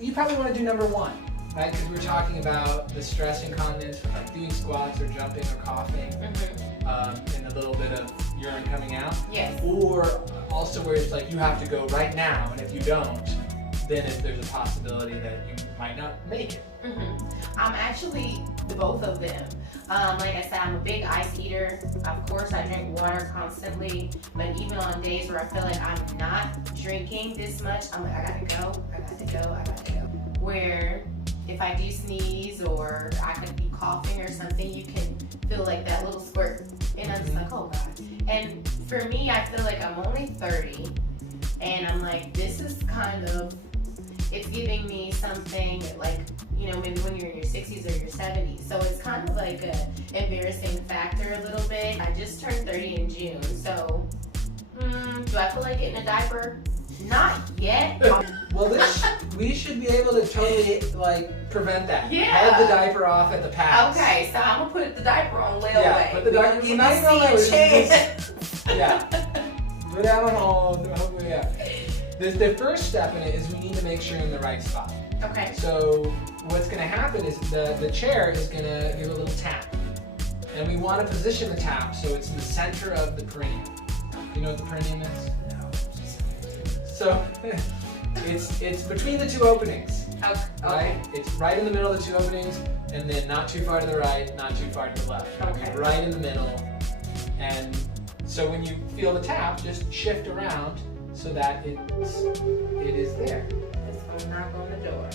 you probably want to do number 1, right? Because we're talking about the stress incontinence with like doing squats or jumping or coughing, and a little bit of urine coming out. Yes. Or also where it's like you have to go right now, and if you don't, then there's a possibility that you might not make it. I'm actually both of them. Like I said, I'm a big ice eater. Of course, I drink water constantly, but even on days where I feel like I'm not drinking this much, I'm like, I gotta go. Where if I do sneeze or I could be coughing or something, you can feel like that little squirt, and I'm just like, oh God. And for me, I feel like I'm only 30, and I'm like, this is kind of, it's giving me something like, you know, maybe when you're in your 60s or your 70s. So it's kind of like an embarrassing factor a little bit. I just turned 30 in June, so do I feel like getting a diaper? Not yet. Well, we should be able to totally like prevent that. Yeah. Head the diaper off at the pass. Okay, so I'm gonna put the diaper on layaway. Yeah, put the diaper. Give me a chance. Yeah. Put that on hold. Yeah. The first step in it is we need to make sure you're in the right spot. Okay. So what's going to happen is the chair is going to give a little tap. And we want to position the tap so it's in the center of the perineum. You know what the perineum is? No. So it's between the 2 openings. Okay. Right? It's right in the middle of the 2 openings, and then not too far to the right, not too far to the left. Okay. Right in the middle. And so when you feel the tap, just shift around so that it is there. Let's go knock on the door.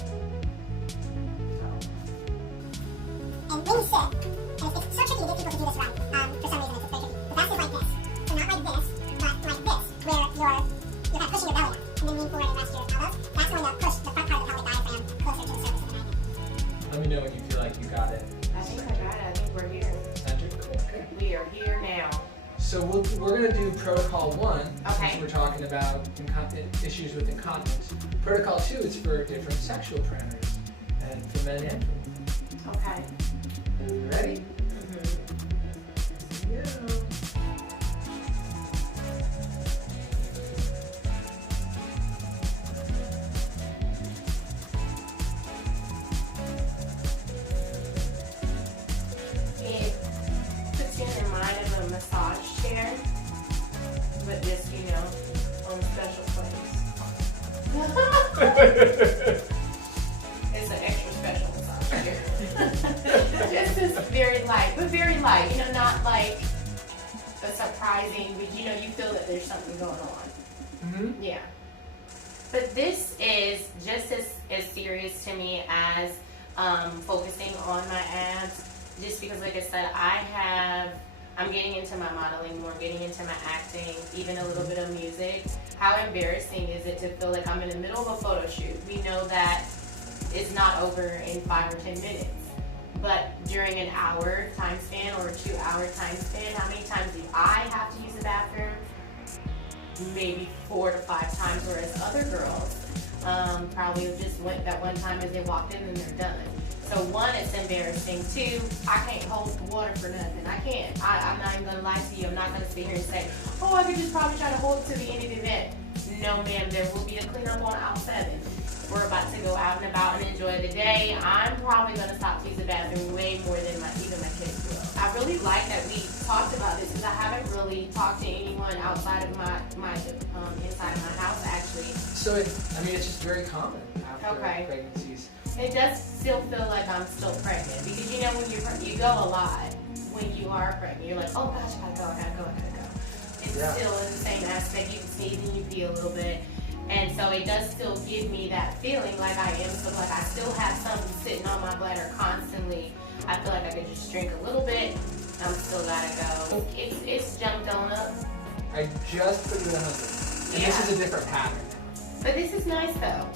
And when you sit, and it's so tricky to get people to do this right. For some reason, it's very tricky. The best is like this. So not like this, but like this, where you're kind of pushing your belly up, and then lean forward and rest your elbows. That's going to push the front part of the pelvic diaphragm closer to the surface of the diaphragm. Let me know when you feel like you got it. I think I got it. I think we're here. Centered? Cool. Okay. We are here now. So we're going to do protocol 1, Okay. since we're talking about issues with incontinence. Protocol 2 is for different sexual parameters, and for men and for women. Okay. You ready? Yeah. It puts you in the mind of a massage chair, but just, you know, on a special place. It's an extra special massage chair. Just is very light, but very light. You know, not like a surprising, but you know, you feel that there's something going on. Yeah. But this is just as serious to me as focusing on my abs. Just because, like I said, I'm getting into my modeling more, getting into my acting, even a little bit of music. How embarrassing is it to feel like I'm in the middle of a photo shoot? We know that it's not over in 5 or 10 minutes. But during an hour time span or a 2-hour time span, how many times do I have to use the bathroom? Maybe 4 to 5 times, whereas other girls probably just went that one time as they walked in and they're done. So 1, it's embarrassing. 2, I can't hold the water for nothing. I can't. I'm not even gonna lie to you. I'm not gonna sit here and say, oh, I could just probably try to hold it to the end of the event. No, ma'am, there will be a cleanup on aisle 7. We're about to go out and about and enjoy the day. I'm probably gonna stop to use the bathroom way more than even my kids will. I really like that we talked about this because I haven't really talked to anyone outside of my inside of my house actually. So it's just very common after pregnancies. It does still feel like I'm still pregnant because you know when you go a lot when you are pregnant, you're like, oh gosh, I gotta go. It's still in the same aspect. You can sneeze and you feel a little bit. And so it does still give me that feeling like I am, so like I still have something sitting on my bladder constantly. I feel like I could just drink a little bit. I'm still gotta go. It's jumped on up. I just put you at 100. And this is a different pattern. But this is nice though.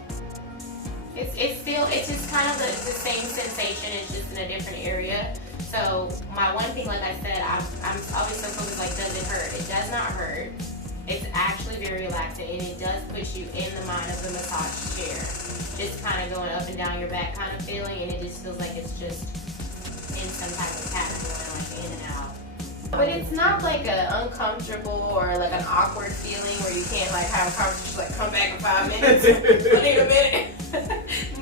It's just kind of the same sensation. It's just in a different area. So my one thing, like I said, I'm always so focused like, does it hurt? It does not hurt. It's actually very relaxing, and it does put you in the mind of the massage chair. Just kind of going up and down your back kind of feeling, and it just feels like it's just in some type of pattern going like in and out. But it's not like an uncomfortable or like an awkward feeling where you can't like have a conversation like come back in 5 minutes. Wait a minute.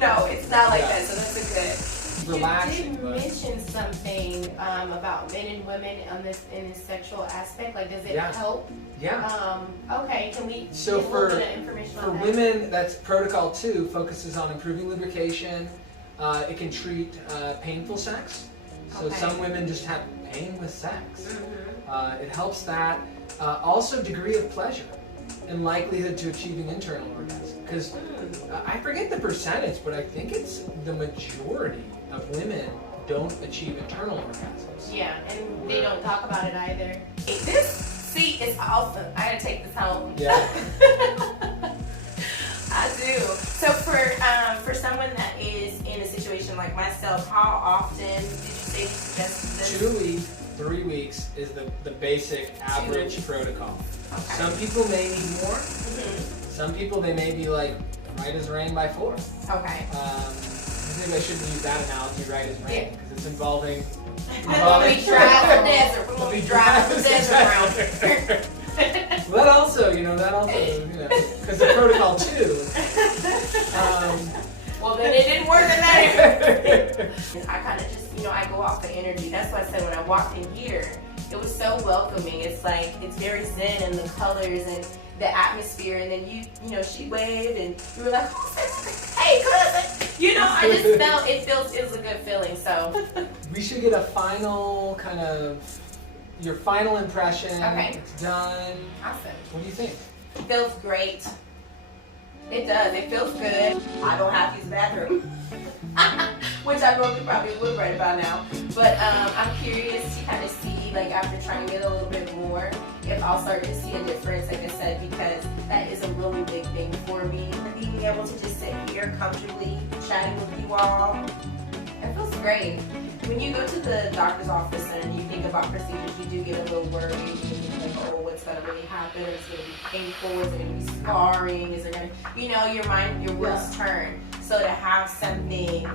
No, it's not like Yeah. that, so that's a good. Relaxing, You did but- mention something about men and women in this sexual aspect. Like, does it Yeah. help? Yeah. Okay, can we So get a for- little bit of information For on that? women, that's protocol 2, focuses on improving lubrication. It can treat painful sex. So Okay. some women just have pain with sex. Mhm. It helps that. Also, degree of pleasure and likelihood to achieving internal orgasm. Because I forget the percentage, but I think it's the majority of women don't achieve internal orgasms. Yeah, and they don't talk about it either. This seat is awesome. I gotta take this home. Yeah. I do. So for someone that is in a situation like myself, how often did you say you suggest this? 2 weeks, 3 weeks is the basic average weeks. protocol. Okay. Some people may need more. Mhm. Some people, they may be like right as rain by 4. Okay. Maybe I shouldn't use that analogy, right as rain, Yeah. because it's involving. When we drive the desert, we're gonna be driving the desert around. Well, that also, because the protocol 2. Well, then it didn't work in that area. I kind of just, I go off the energy. That's why I said when I walked in here, it was so welcoming. It's like, it's very zen in the colors and the atmosphere. And then she waved and you were like, hey, cousin. I just felt, it was a good feeling, so. We should get a final kind of, your final impression. Okay. It's done. Awesome. What do you think? Feels great. It does. It feels good. I don't have to use the bathroom, which I probably would right about now. But I'm curious to kind of see, like, after trying it a little bit more, if I'll start to see a difference, like I said, because that is a really big thing for me. Being able to just sit here comfortably, chatting with you all, it feels great. When you go to the doctor's office and you think about procedures, you do get a little worried. You think like, oh, what's going to really happen? Is it going to be painful? Is it going to be scarring? Is it going to, your wheels turn. So to have something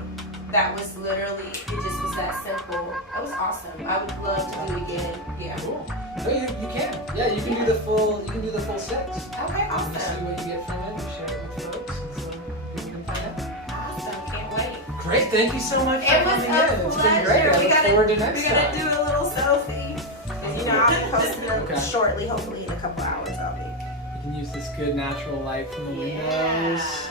that was literally, it just was that simple. It was awesome. I would love to do it again. Yeah. Cool. So you can. Yeah, you can do the full 6. Okay, And see awesome. what you get from it. Share it with folks. And so people can find out. Awesome. Can't wait. Great. Thank you so much for It was coming a in. It's been pleasure. great. I We look gotta- forward to next We're going to time. do a little selfie. And, I'll be posting them Okay. shortly, hopefully in a couple hours, I'll be. You can use this good natural light from the Yeah. windows.